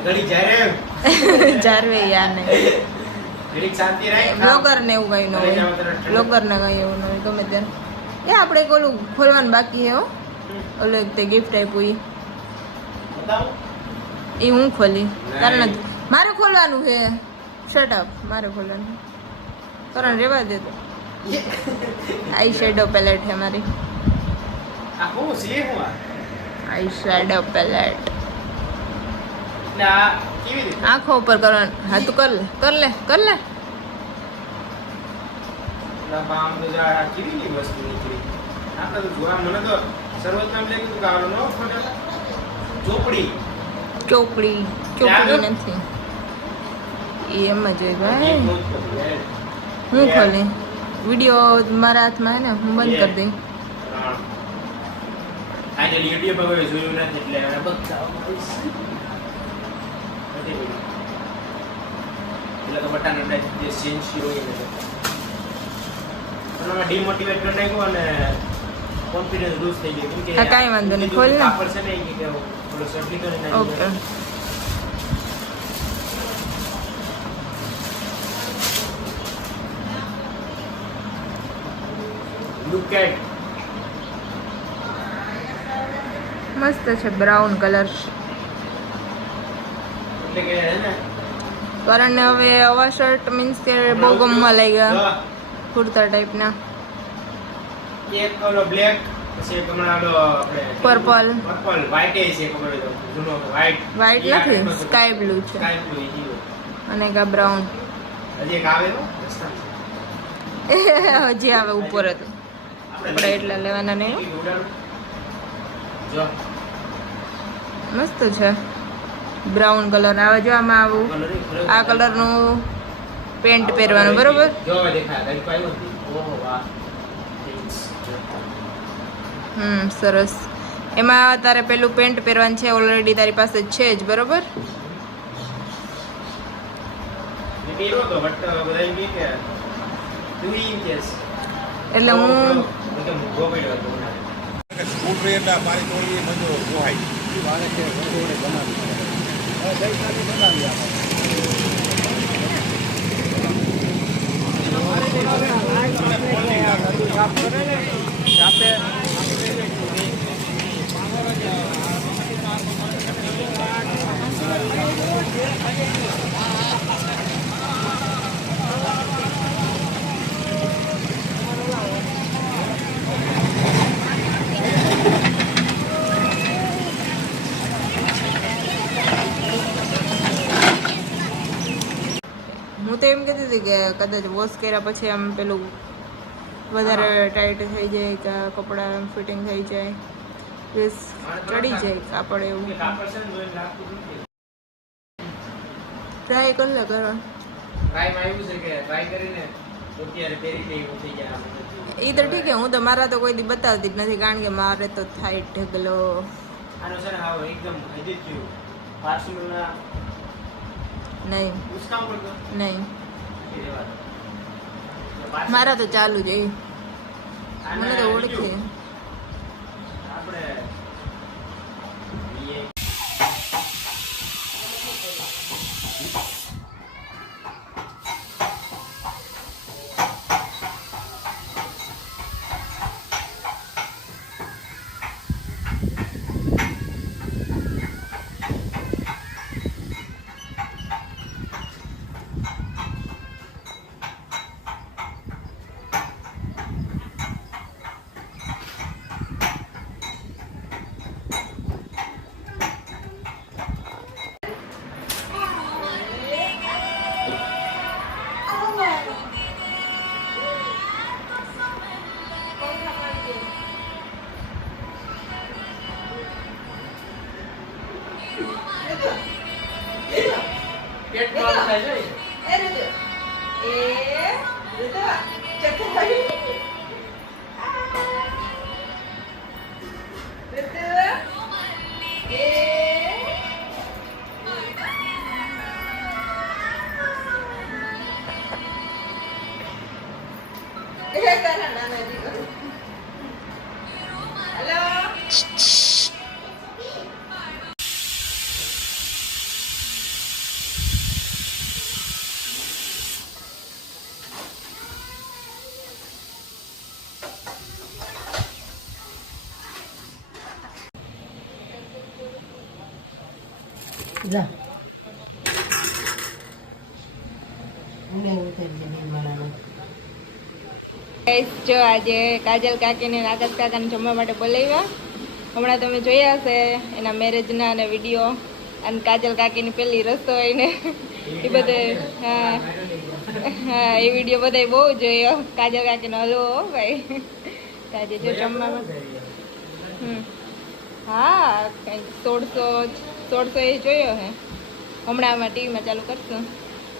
ઘડી જારે જારવે યાર ને ઘડી શાંતિ રાખ બ્લોગર ને એવું કઈ ન હોય બ્લોગર ને કઈ એવું ન હોય ગમે ત્યારે એ આપણે ઓલું ખોલવાનું બાકી હે હો ઓલું તે ગિફ્ટ આપ્યું ઈ બતાવો એ હું ખોલી તારે નથી મારે ખોલવાનું છે શટ અપ મારે ખોલવાનું કરણ રેવા દે તો આઈ શેડો પેલેટ છે મારી આ હું છે હું આઈ શેડો પેલેટ એટલે આ કેવી રીતે આંખો ઉપર કરવાનું હા તું કર લે ના બામ તો જા કેવી ની વસ્તુ નીકળી આપણે તો જોવા મને તો સર્વોત્તમ લાગ્યું કે આનો નો ફોટો ચોપડી નથી એ એમ જ હોય ભાઈ હું ખોલી વિડીયો મારા હાથમાં હે ને હું બંધ કરી દઈ આજે યુટ્યુબ પર જોયું નથી એટલે હવે બતાવો એટલે તો બટાને જે સીન હોય ને પણ ડીમોટિવેટ કરી નાખ્યો અને કોન્ફિડન્સ લૂઝ થઈ ગયો કેમ કે કાંઈ વાંધો નહીં ખોલ ને કાપડ છે ને કે ઓલો સટલી કરી નાખ્યો ઓકે લુક એટ મસ્ત છે બ્રાઉન કલર એટલે કે હે ને કરણને હવે આવા શર્ટ મીન્સ કે બહુ ગમવા લાગ્યા કુર્તા ટાઈપના એક ઓલો બ્લેક પછી એક હમણાં ઓલો આપણે પર્પલ વ્હાઈટ છે ખબર હોય તો જૂનો વ્હાઈટ નથી સ્કાય બ્લુ છે સ્કાય બ્લુ ઈ અને કા બ્રાઉન હજી એક આવે તો હજી આવે ઉપર હતું આપણે એટલા લેવાના નહીં જો મસ્ત છે બ્રાઉન કલર આવે જો આમાં આવું આ કલરનું પેન્ટ પહેરવાનું બરોબર જો દેખાય ગઈ પાયો ઓહો વાહ સરસ એમાં તારે પેલું પેન્ટ પહેરવાનું છે ઓલરેડી તારી પાસે છે જ બરોબર પહેરો તો બટ બધાય કે કે 2 ઇંચેસ એટલે હું એકદમ ગોબડ્યો હતો સ્કૂટર એટલે મારી તોડી બધો ગોહાઈ વારે છે વડોડે બનાવી ગઈકાલે બનાવી હું તો એમ કહેતી હતી કે કદાચ વોશ કર્યા પછી આમ પેલું વધારે ટાઈટ થઈ જાય કે કપડાં ફિટિંગ થઈ જાય બસ ચડી જાય કાપડ એવું કાપડ છે ને જોઈને લાગતું નથી ટ્રાય કરી લે કરો ટ્રાય માં એવું છે કે ટ્રાય કરીને તો ત્યારે પહેરી લે એવું થઈ જાય એ તો ઠીક છે હું તો મારા તો કોઈ દી બતાવતી જ નથી કારણ કે મારે તો થાય ઢગલો આનો છે ને હાવ એકદમ હજી થયું પાર્સલના નહીં ઉસકામ પડતો નહીં એ રેવા મારા તો ચાલુ જ એ મને તો ઓળખે આપણે પેટ બહાર થાય છે જા મને ઉતરી દે મારાનો Guys, જો આજે કાજલ કાકીને અને આકાશ કાકાને જમવા માટે બોલાવ્યા. હમણાં તમે જોયા હશે એના મેરેજના અને વિડીયો અને કાજલ કાકીની પેલી રસોઈ ને એ બધે હા હા એ વિડીયો બધા બહુ જોયો. કાજલ કાકીનો હલવો હો ભાઈ. આજે જો જમવામાં હા કંઈક 1600 એ જોયો હે. હમણાં આમાં ટીવીમાં ચાલુ કરશું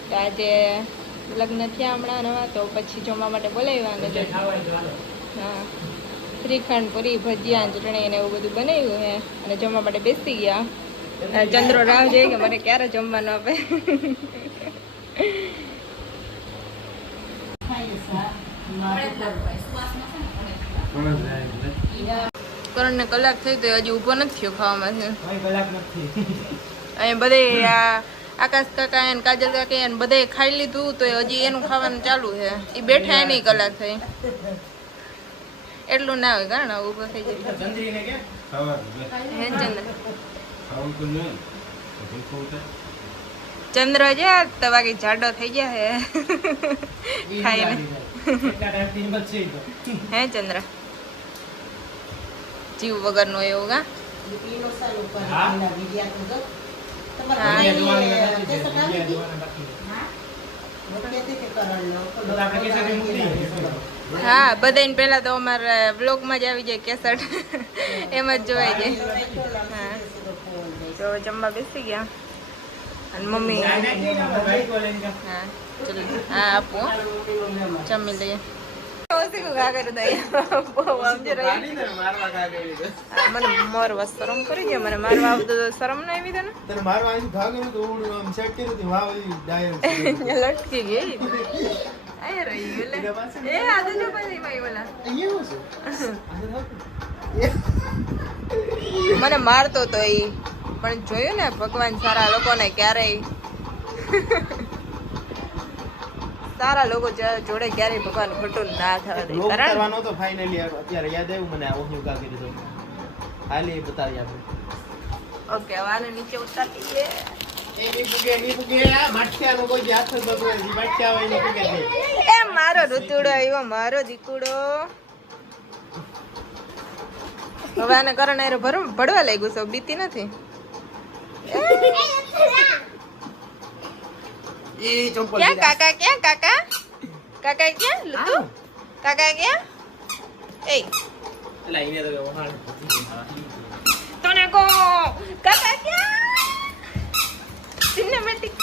તો આજે લગ્ન થયા હમણાં નવા તો પછી જમવા માટે બોલાવ્યા અને હા શ્રીખંડ પૂરી ભજીયા ચટણી ને એવું બધું બનાવ્યું હે અને જમવા માટે બેસી ગયા. ચંદ્રો રાહ જોઈએ કે મને ક્યારે જમવાનું આપે. કરણને કલાક થઈ તો હજી ઊભો નથી થયો ખાવામાંથી. અહીંયા બધે આકાશ કાકા અને કાજલ કાકા અને બધે ખાઈ લીધું તો હજી એનું ખાવાનું ચાલુ છે. એ બેઠા એની કલાક થઈ એટલું ના હોય કારણ ઊભો થઈ જાય. હે ચંદ્ર છે તો બાકી જાડો થઈ ગયા હે ખાઈને. હે ચંદ્ર જીવ વગરનો એવું કા દીકરીનો સાલ ઉપર એના વિડિયા તો જો હા બધાને પેલા તો અમારા બ્લોગમાં જ આવી જાય કેસેટ એમ જ જોવાઈ જાય. હા તો જમવા બેસી ગયા અને મમ્મી હા ચલો હા આપો જમી લઈએ. મને મારવા શરમ કરી દે. મને મારવા આવતો શરમ ના આવી તને લટકી ગઈ. મને મારતો તો એ પણ જોયું ને ભગવાન સારા લોકોને ક્યારેય સારા લોકો જોડે ક્યારેય ભગવાન ખોટું ના થવા દે. કરવાનો તો ફાઇનલી અત્યારે યાદ આવ્યું મને આ ઓહ્યું કા કરી દો હાલી બતાવી આપણે. ઓકે હવે આને નીચે ઉતારીએ. એ મારો ઋતુડો આવ્યો મારો દીકુડો. હવે આને કરણ આરે ભરવા લાગ્યું છે બીતી નથી. ક્યાં કાકા ક્યાં કાકા કાકા ક્યાં લુતુ કાકા ક્યાં એ તને કો કાકા ક્યાં સિનેમેટિક